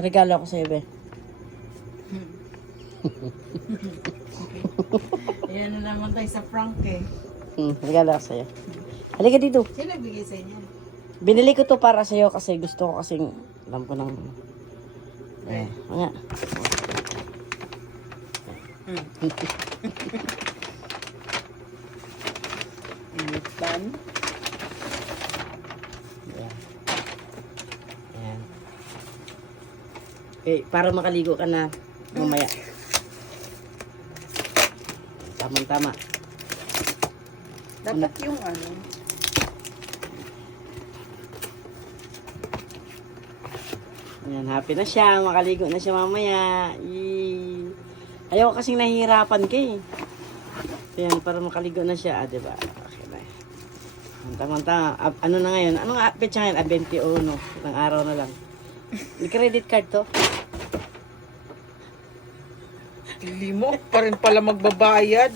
Regalo ako sa'yo, be. Ayan na naman tayo sa prank eh. Regalo ako sa'yo. Halika dito. Sino nagbigay sa inyo? Binili ko to para sa'yo kasi gusto ko kasing alam ko nang... Ayan. Ayan. Initan. Ayan. Ayan. Okay, para makaligo ka na mamaya. Tamang-tama. Dapat yung ano. Ayan, happy na siya. Makaligo na siya mamaya. Yee. Ayaw kasing nahihirapan ka eh. Ayan, para makaligo na siya. Ah, diba? Okay na. Tama-tama. Ano na ngayon? Anong petsa ngayon? 21. Ilang araw na lang. May credit card to? Hindi mo pa rin pala magbabayad.